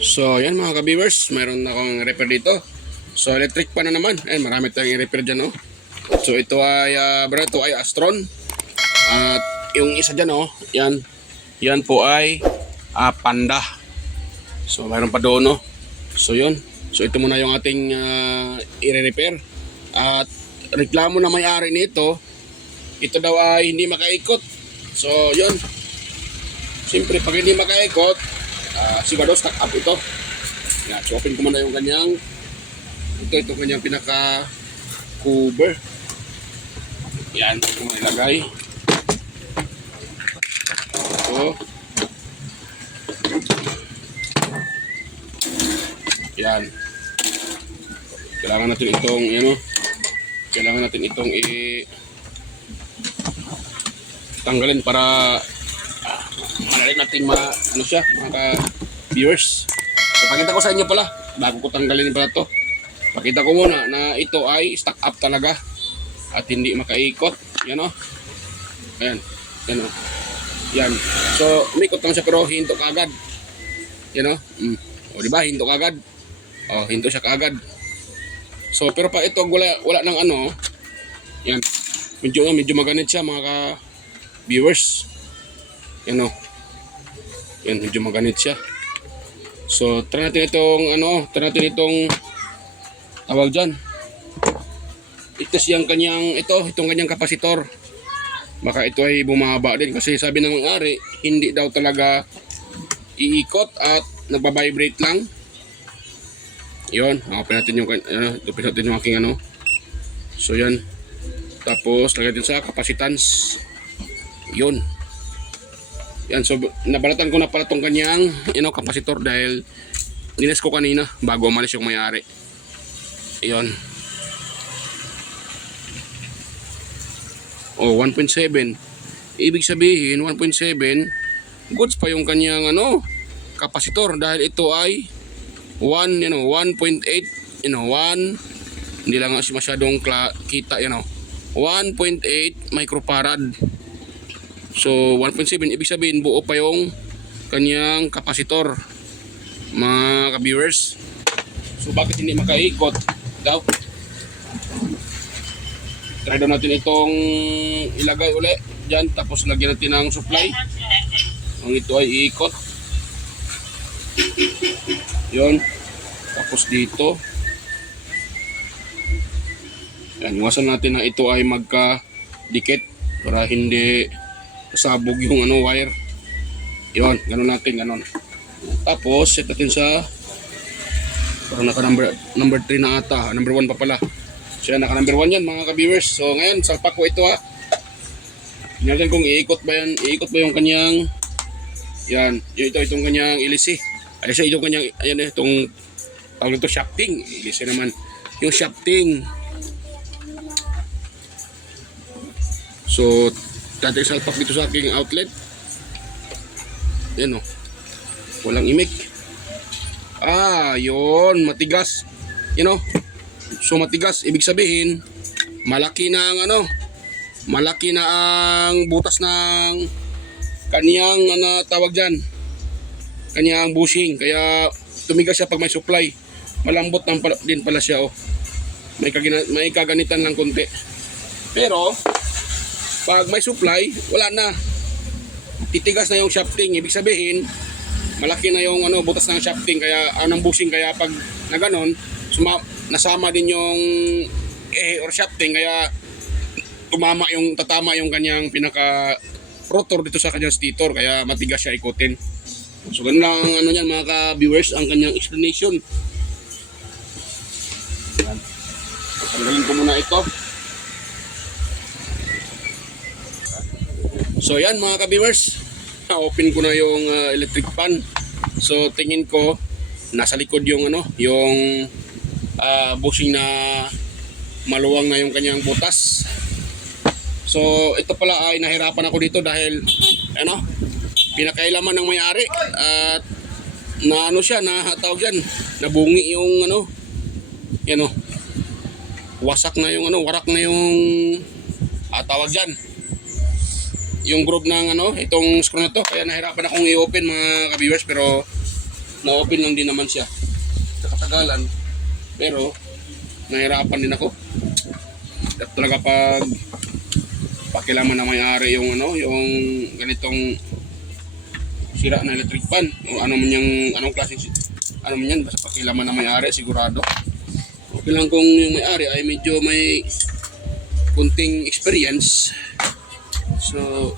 So yan mga ka-viewers, mayroon akong repair dito. So electric pan na naman. Ayun, marami tayong i-repair dyan, oh. So ito ay ito ay Astron. At yung isa dyan, oh, yan po ay Panda. So mayroon pa doon, oh. So yun. So ito muna yung ating i-repair. At reklamo na may-ari nito, ito daw ay hindi makaikot. So yun. Siyempre pag hindi makaikot, siguro stock up ito. Yan, so open ko muna yung kanyang ito kanyang pinaka cover. Yan, ito mo ilagay. So yan. Kailangan natin itong kailangan natin itong tanggalin para malalim natin ano siya, mga viewers. So pakita ko sa inyo pala bago ko tanggalin pala to. Pakita ko muna na ito ay stock up talaga at hindi makaikot. Yan, oh. Ayan. Yan, oh. Yan. So umikot lang siya pero hinto kagad. Yan, oh. O diba, hinto kagad. O, hinto siya kagad. So pero pa ito wala nang ano. Yan. Medyo maganit siya mga viewers. Yan, oh. Yan, medyo maganit siya. So try natin itong tawag dyan. Itas yung itong kanyang kapasitor. Baka ito ay bumaba din kasi sabi ng may-ari hindi daw talaga iikot at nagba-vibrate lang. Yun, open natin yung aking ano. So yan. Tapos lagay din sa capacitance. Yun. Yan, so nabalatan ko na pala tong kanyang kapasitor dahil nines ko kanina bago umalis yung may-ari. Ayun. Oh, 1.7. Ibig sabihin 1.7 goods pa yung kanyang kapasitor dahil ito ay 1.8, 1 hindi lang masyadong kita, 1.8 microfarad. So 1.7 ibig sabihin buo pa yung kanyang kapasitor, mga ka-viewers. So bakit hindi makaikot daw? Try daw natin itong ilagay uli dyan, tapos lagyan natin ng supply. Ang ito ay iikot. Yun. Tapos dito. Yan, iwasan natin na ito ay magka-dikit para hindi sabog yung wire. Yun, ganun natin, ganun. Tapos set natin sa parang naka number 3 na ata, number 1 pa pala. So yan, naka number 1 yan mga ka-viewers. So ngayon, salpak ko ito, ha. Tingnan kung iikot ba yung kanyang itong kanyang ilisi. Ay siya itong kanyang itong tawag ito shafting. Ilisi naman yung shafting. So tatay salpak dito sa aking outlet. Yan, oh. Walang imik. Yun, matigas. So matigas, ibig sabihin malaki na ang butas ng kaniyang tawag diyan. Kaniyang bushing, kaya tumigas siya pag may supply. Malambot din pala siya, oh. May kaganitan lang konti. Pero pag may supply, wala na. Titigas na yung shafting, ibig sabihin malaki na yung butas ng shafting, kaya ng bushing, kaya pag na ganon, nasama din yung or shafting, kaya tatama yung kanyang pinaka rotor dito sa kanyang stator, kaya matigas siya ikutin. So ganun lang yan mga ka-viewers, ang kanyang explanation. Tanggalin ko muna ito. So yan mga ka-viewers, open ko na yung electric fan. So tingin ko nasa likod yung yung bushing na maluwang na yung kanyang butas. So ito pala ay nahirapan ako dito dahil pinakailaman ng may-ari at na tawag yan, nabungi yung wasak na yung warak na yung tawag dyan, yung groove ng itong screw na to, kaya nahirapan akong i-open mga ka-viewers, pero Na-open lang din naman siya sa katagalan. Pero, nahirapan din ako. At talaga pag pakilaman na may-ari yung ano, yung ganitong sira na electric fan. O ano man yung, anong klase, ano man yan, basta pakilaman na may-ari, sigurado. Okay lang kung yung may-ari ay medyo may kunting experience. So,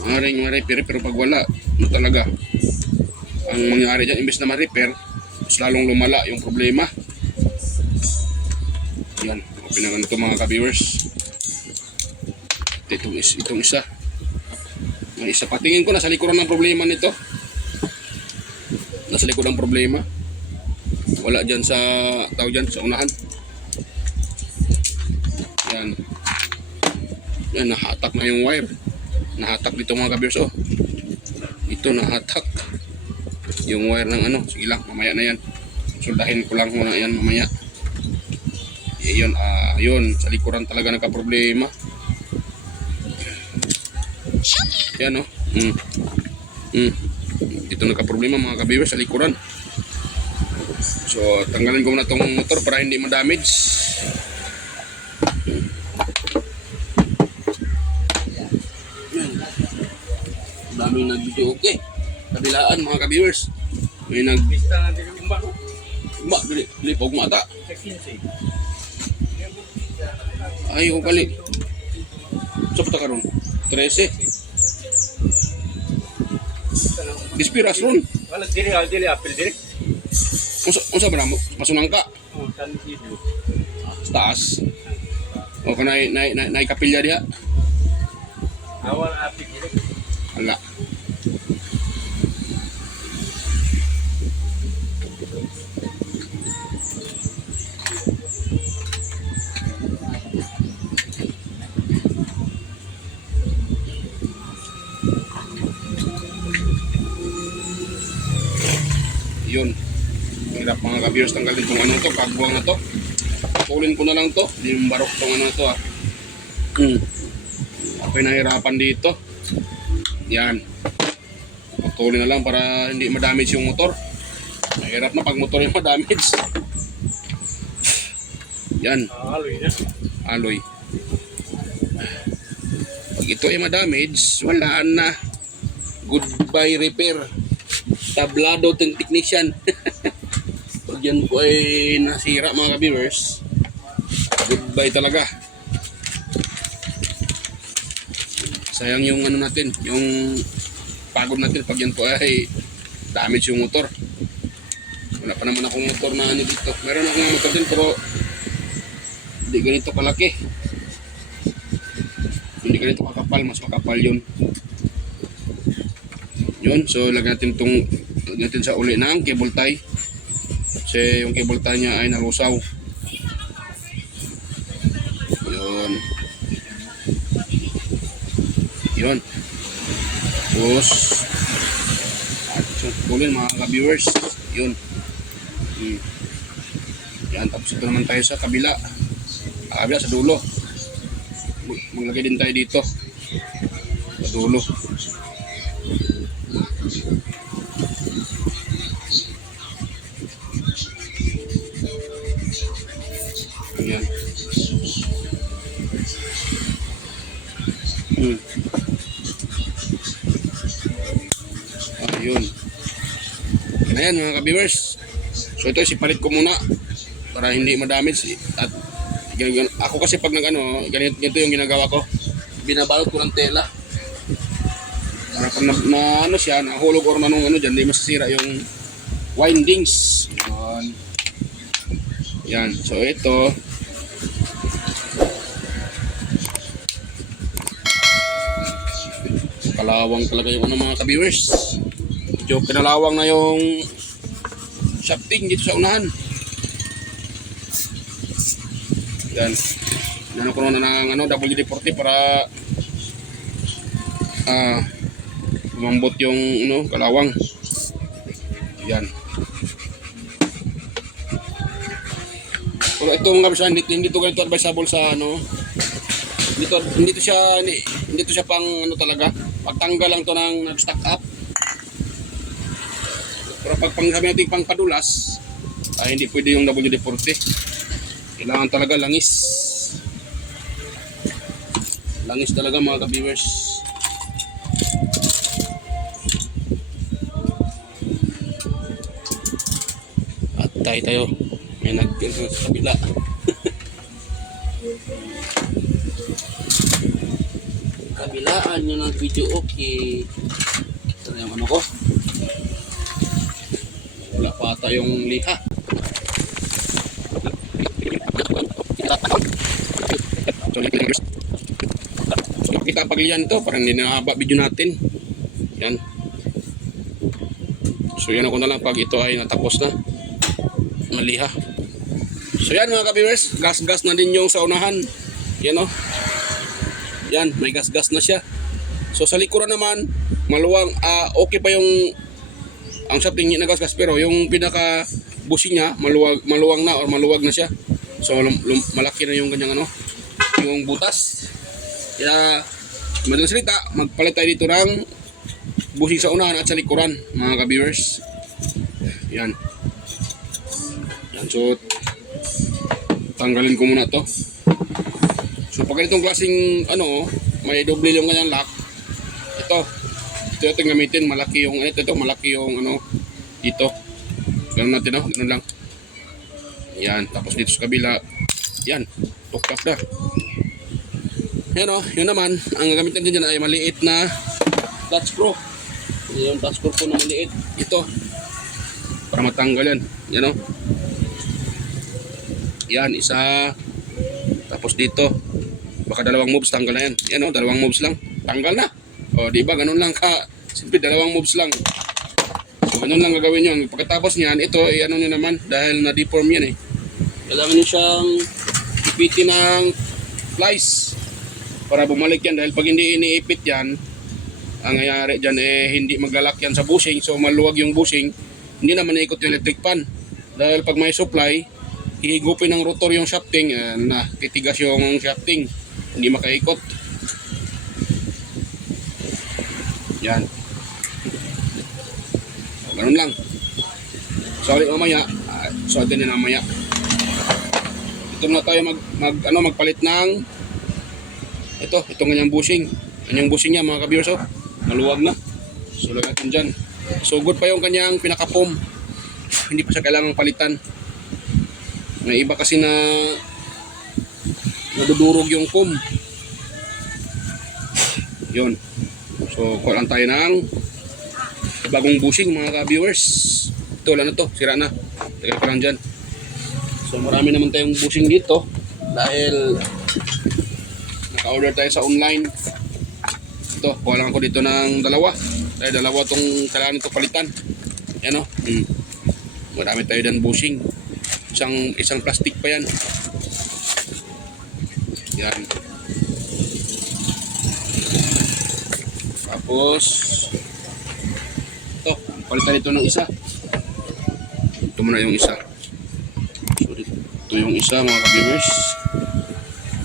maaaring ma-repair, pero pag wala, ano talaga, ang mangyari dyan, imbes na ma-repair, mas lalong lumala yung problema. Yan, open na ganito mga ka-viewers. Itong isa. May isa pa. Tingin ko nasa likuran ng problema nito. Nasa likod ng problema. Wala dyan sa, tawag dyan, sa unahan. Yan. Yan, nahatak na yung wire. Nahatak dito mga ka-viewers. Oh. Ito, nahatak. Yung wire ng ano. Sige lang, mamaya na yan. Soldahin ko lang muna yan mamaya. Yun, yun. Sa likuran talaga nagka-problema. Yan, oh. Dito nagka-problema mga ka-viewers sa likuran. So, tanggalin ko muna itong motor para hindi ma-damage. Daming nag-video okay. Kabilaan mga ka-viewers. May Umba, lipog mata. Ay, kung kali. So, pata ka ron? 13. Dispiras ron. Wala, dili, apel, dili. Unsa ba na mo? Masunang ka? Sa taas. O ka na kapilya diha? Awal, apel, dili. Hala. Yun. Hirap mga ka-viewers tanggalin itong ano to, kagbuang na to. Pulin ko na lang to. Hindi yung barok itong ano to ah. Okay, nahirapan dito. Yan. Putulin na lang para hindi ma-damage yung motor. Mahirap na pag motor yung ma-damage. Yan. Aloy na. Alloy. Pag ito ay ma-damage, wala na. Goodbye repair. Tablado ng technician. Pag yan po ay nasira mga ka-viewers, goodbye talaga. Sayang yung ano natin, yung pagod natin pag yan po ay damage yung motor. Wala pa naman akong motor na ano dito. Meron akong motor din pero hindi ganito kalaki. Hindi ganito kakapal, mas makapal yun. Yun, so lagyan natin sa uli ng cable tie. Kasi yung cable tie niya ay nalusaw. Yun. Yun. Tapos at tulin mga ka-viewers. Yun. Yan, tapos ito naman tayo sa kabila. Kabila sa dulo. Maglagay din tayo dito. Sa dulo. Ayan. Ayun. Ayan mga ka-viewers. So ito sipalit ko muna para hindi ma-damage at ako kasi pag nag-ano, ganito yung ginagawa ko. Binabalot ko ng tela. Para pag na ano siya, nahulog or manong ano dyan, hindi masasira yung windings. Yan. So ito kalawang talaga yung ano mga ka-viewers. Medyo pinalawang na yung shafting dito sa unahan. Yan. Ano ko na ng ano, WD-40 para umambot yung ano, kalawang. Yan. Pero ito mga bisa, hindi to ganito advisable sa ano. Hindi to siya pang ano talaga. Pagtanggal lang to ng nag-stack up. Pero pag sabi natin pangpadulas, hindi pwede yung WD-40. Kailangan talaga langis. Langis talaga mga ka-viewers. At tayo. May nag-sa kabila. Kabilaan nyo ng video, okay. Ito na yung ano ko. Wala pa ata yung liha. So kita paglihan to, parang hindi nakahaba video natin. Yan. So yan ako na lang pag ito ay natapos na. Maliha. So yan mga ka-viewers, gas-gas na din yung sa unahan. Yan o. Yan, may gas-gas na siya. So sa likuran naman, maluwang, okay pa yung ang shafting na gas-gas, pero yung pinaka bushing niya, maluwang na or maluwag na siya. So malaki na yung kanyang ano, yung butas. Kaya madalas salita, magpalit tayo dito ng bushing sa unahan at sa likuran, mga ka-viewers. Yan. Yan, so tanggalin ko muna to. So pag ganitong klaseng ano, may doble yung kanyang lock. Ito yung gamitin, malaki yung malaki yung ano dito. Ganun natin, no? Ganun lang. Yan, tapos dito sa kabila. Yan, tuktak na. Yan o, yun naman, ang gagamitin din dyan ay maliit na clutch screw. Yung clutch screw po na maliit. Ito, para matanggal yan. Yan o. Yan, isa. Tapos dito, baka dalawang moves, tanggal na yan. Yan o, dalawang moves lang. Tanggal na. O, di ba? Ganun lang ka. Simple, dalawang moves lang. So, ganun lang gagawin yun. Pagkatapos niyan, ito, ano nyo naman, dahil na-deform yan eh. Kailangan nyo siyang ipitin ng plies para bumalik yan. Dahil pag hindi iniipit yan, ang nangyayari dyan hindi maglalak yan sa bushing. So, maluwag yung bushing. Hindi naman naikot yung electric pan. Dahil pag may supply, hihigupin ng rotor yung shafting, titigas yung shafting. Hindi makaikot. Yan. Ganun lang. Sorry mamaya. Sorry din mamaya. Ito na tayo magpalit ng itong kanyang bushing. Kanyang bushing niya mga ka-viewers, maluwag na. So lagyan natin dyan. So good pa yung kanyang pinaka-foam. Hindi pa siya kailangang palitan. May iba kasi na nadudurog yung foam. Yun. So kuha lang tayo ng bagong bushing mga ka-viewers. Ito wala na to, sira na. Lagay ko lang dyan. So marami naman tayong bushing dito dahil naka-order tayo sa online. Ito, kuha lang ako dito ng dalawa. Dahil dalawa itong kailangan ito palitan. Yan o. Marami tayo dyan bushing. Isang plastic pa yan. Yan. Tapos ito, palitan ito ng isa. Ito muna yung isa. So ito yung isa mga ka-viewers.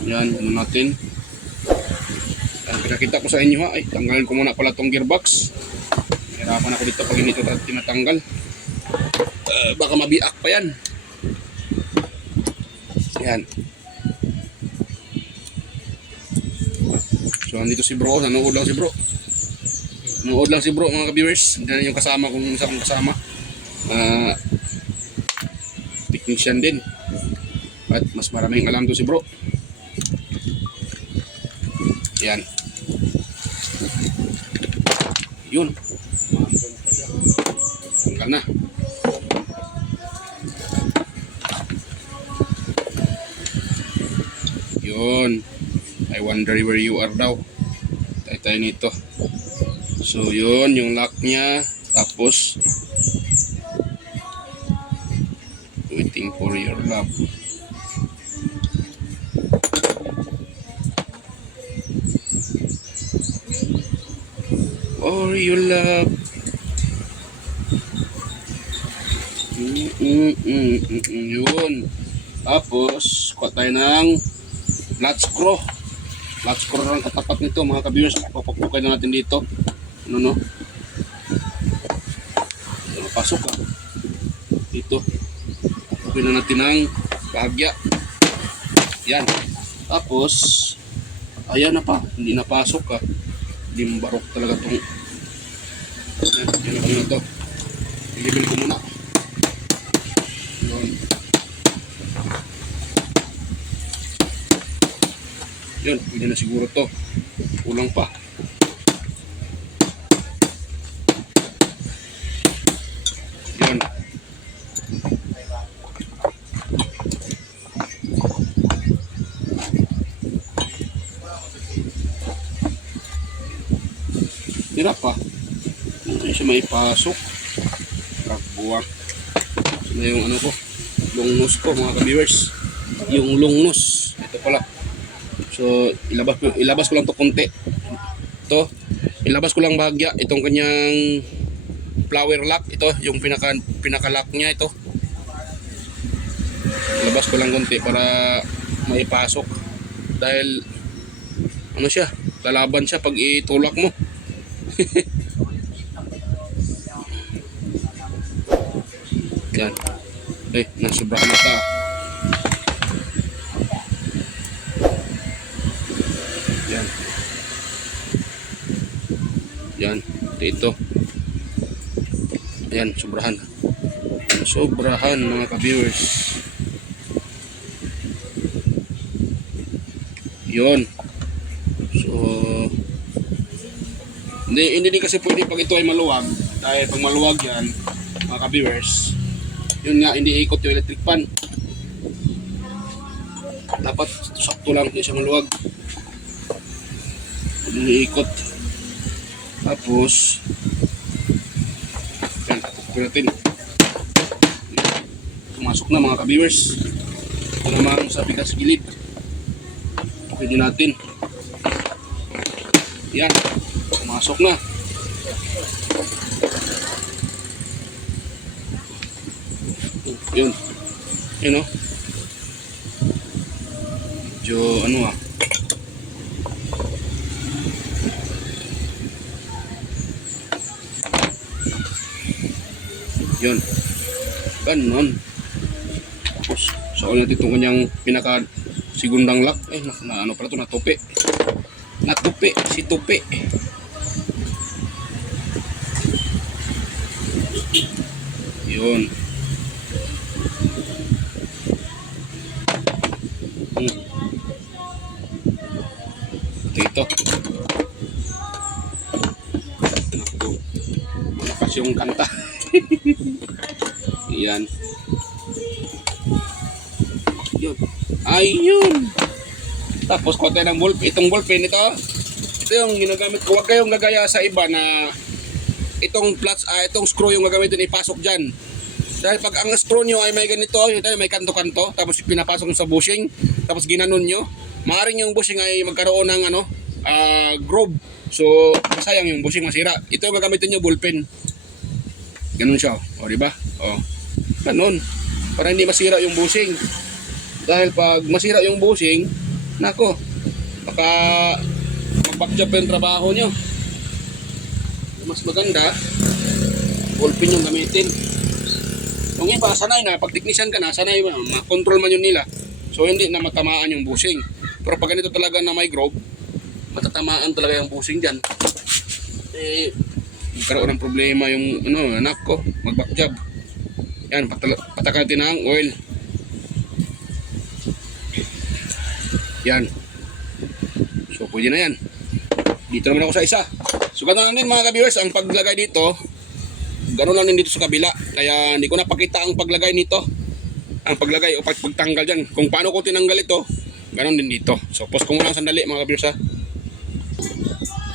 Yan, ano natin. Pinakita ko sa inyo ha. Ay, tanggalin ko muna pala itong gearbox. Hirapan ako dito pag hindi ito tinatanggal. Baka mabiak pa yan. Yan. So andito si bro, nanood lang si bro. Nanood lang si bro mga ka-viewers. Diyan yung kasama kong isa kong kasama. Technician din. At mas maraming alam to si bro. Yan. Yun. Tanggal na. Yun. I wonder where you are daw. Tayo nito. So yun, yung lock niya. Tapos waiting for your lock. For your love. Yun. Tapos kuha tayo ng clutch screw. Clutch screw lang katapat nito mga ka-viewers. Papapukay na natin dito. Ano no? Papasok ka. Dito. Okay na natin ang bahagya. Yan. Tapos, ayan na pa. Hindi napasok ka. Hindi barok talaga itong. Yan ako na ito. Ilibin ko muna. Yun. Yun, pwede na siguro to. Kulang pa. Yun. Hirap pa. Hindi siya maipasok. Kagbuwak. Ito na yung ano ko. Longnos ko mga ka-viewers. Yung longnos. Ito pala. So, ilabas ko lang to konti. Ito, ilabas ko lang bahagya. Itong kanyang flower lock. Ito, yung pinaka-lock niya ito. Ilabas ko lang konti para maipasok. Dahil, ano siya, lalaban siya pag itulak mo. Yan. Nasubrahan na ta. Yan. Yan. Ito. Ayan, sobrahan. Sobrahan mga ka-viewers. Yun. So, hindi din kasi pwede pag ito ay maluwag. Dahil pag maluwag yan, mga ka-viewers, yun nga, hindi ikot yung electric fan. Dapat sakto lang, hindi siya maluwag. Hindi ikot. Tapos, yan, tapos natin. Pumasok na mga ka-viewers. Ito naman sa bigas gilid. Pwede natin. Yan, pumasok na. Yun. Yun o. Medyo ano ah. Yun. Ganon. Tapos, sa ulit itong kanyang pinaka sigundang lock. Na ano pala ito, natupi. Natupi, si tupi. Yun. Ito. Malakas yung kanta. Yan. Yun. Ayun. Tapos kote ng itong ballpen ito. Ito yung ginagamit ko. Huwag kayong gagaya sa iba na itong itong screw yung gagamitin ipasok dyan. Dahil pag ang screw nyo ay may ganito, may kanto-kanto, tapos pinapasok nyo sa bushing, tapos ginanon nyo, maaaring yung bushing ay magkaroon ng groove. So, masayang yung bushing, masira. Ito yung gagamitin nyo, ballpen. Ganun siya. O, diba? O, ganun. Para hindi masira yung bushing. Dahil pag masira yung bushing, nako, baka mag-backjob yung trabaho nyo. Mas maganda, ballpen yung gamitin. Kung iba, sanay na, pag technician ka na, sanay mo, makontrol man yun nila. So, hindi na matamaan yung bushing. Pero pag ganito talaga na may groove, matatamaan talaga yung bushing dyan. Magkaroon ng problema yung anak ko, mag-backjob. Yan, patakan natin ang oil. Yan. So, pwede na yan. Dito naman ako sa isa. So, ganun lang din mga ka-viewers, ang paglagay dito, gano'n lang din dito sa kabila. Kaya hindi ko napakita ang paglagay nito. Ang paglagay o pagtanggal dyan. Kung paano ko tinanggal ito, gano'n din dito. So, pause ko muna sandali mga ka-viewers ha.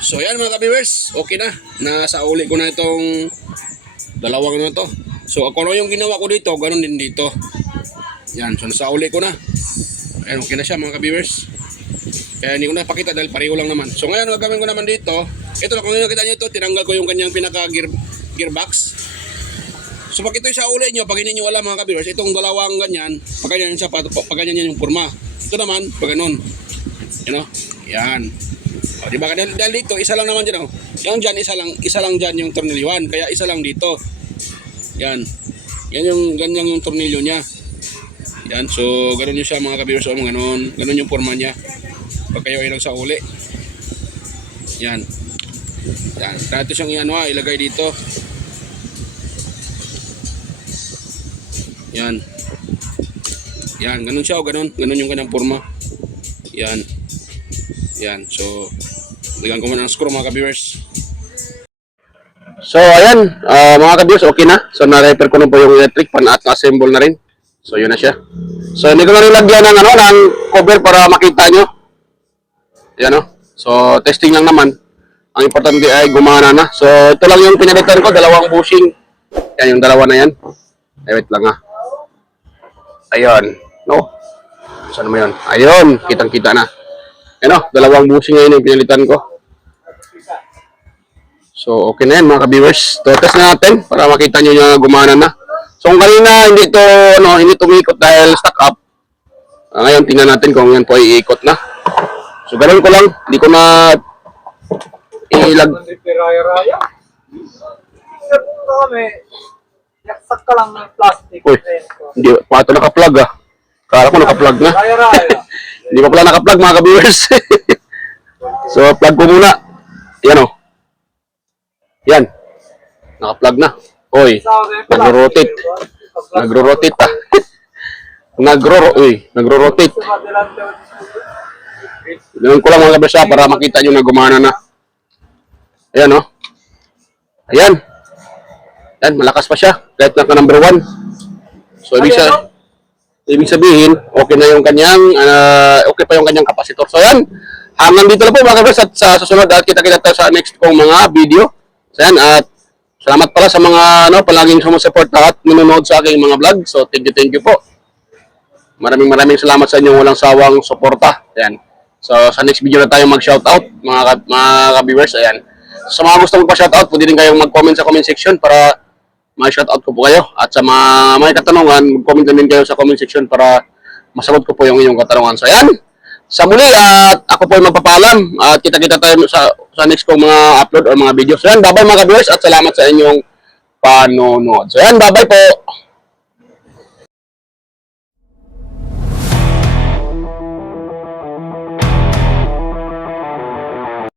So, yan mga ka-viewers. Okay na. Nasauli ko na itong dalawang na to. So, ako ano yung ginawa ko dito, gano'n din dito. Yan. So, nasauli ko na. Ayan, okay na siya mga ka-viewers. Kaya hindi ko napakita dahil pareho lang naman. So, ngayon gagawin ko naman dito. Ito na, kung nakita nyo ito, tinanggal ko yung kanyang gearbox. So pag ito sa uli nyo, pag hindi nyo wala mga ka-viewers, itong dalawang ganyan, pag ganyan siya, pag ganyan yan yung forma. Ito naman, pag ganun. You know? Yan. O, diba? Dahil dito, isa lang naman dyan. Oh. Yung dyan, isa lang dyan yung tornilyohan. Kaya isa lang dito. Yan. Ganyan yung tornilyo niya. Yan, so ganun yung siya mga ka-viewers. Ganun yung forma niya. Pag kayo ay sa uli. Yan. Yan. Dito siyang ilagay dito. Yan. Yan, ganun siya o ganun. Ganun yung kanyang forma. Yan. Yan. So, lagyan ko muna ng screw mga ka-viewers. So, ayan. Mga ka-viewers, okay na. So, na-repair ko na po yung electric pan at assemble na rin. So, yun na siya. So, hindi ko na nilagyan ng, ng cover para makita nyo. Yan o. So, testing lang naman. Ang importante ay gumana na. So, ito lang yung pinalitan ko. Dalawang bushing. Yan, yung dalawa na yan. Ay, wait lang ha. Ayun. No? Saan mo yun? Ayun. Kitang-kita na. Yan o. Dalawang bushing ngayon yung pinalitan ko. So, okay na yan mga ka-viewers. So, test na natin para makita nyo yung gumana na. So, kung kanina hindi tumikot dahil stuck up. Ngayon, tingnan natin kung yan po ay iikot na. So, ganun ko lang. Hindi ko na Raya-raya. Ito kami, yaksak ka lang ng plastic. Uy, hindi pa ito naka-plug ah. Kala ko naka-plug na. Raya-raya. Hindi ko pala naka-plug mga ka-viewers. So, plug ko muna. Yan o. Yan. Naka-plug na. Uy, nagro-rotate. Nagro-rotate ah. Nagro-rotate. Ganun ko lang mga ka-viewers para makita nyo na gumana na. Ayan o. Ayan. Ayan, malakas pa siya. Kahit naka number 1. So, ibig sabihin, okay na yung kanyang, okay pa yung kanyang kapasitor. So, ayan. Hanggang dito lang po mga ka-viewers at sa susunod at kita-kita tayo sa next kong mga video. So, ayan. At salamat pala sa mga palaging sumusuporta at nanonood sa aking mga vlog. So, thank you po. Maraming salamat sa inyong walang sawang suporta. Ayan. So, sa next video na tayo mag-shoutout mga ka-viewers. Ayan. Sa mga gusto magpa-shoutout, pwede rin kayong mag-comment sa comment section para ma-shoutout ko po kayo. At sa mga may katanungan, mag-comment din kayo sa comment section para masagot ko po yung inyong katanungan. So, ayan. Sa muli, at ako po ay magpapaalam. At kita-kita tayo sa next kong mga upload or mga videos. So, ayan. Bye-bye mga ka-viewers at salamat sa inyong panonood. So, ayan. Bye-bye po.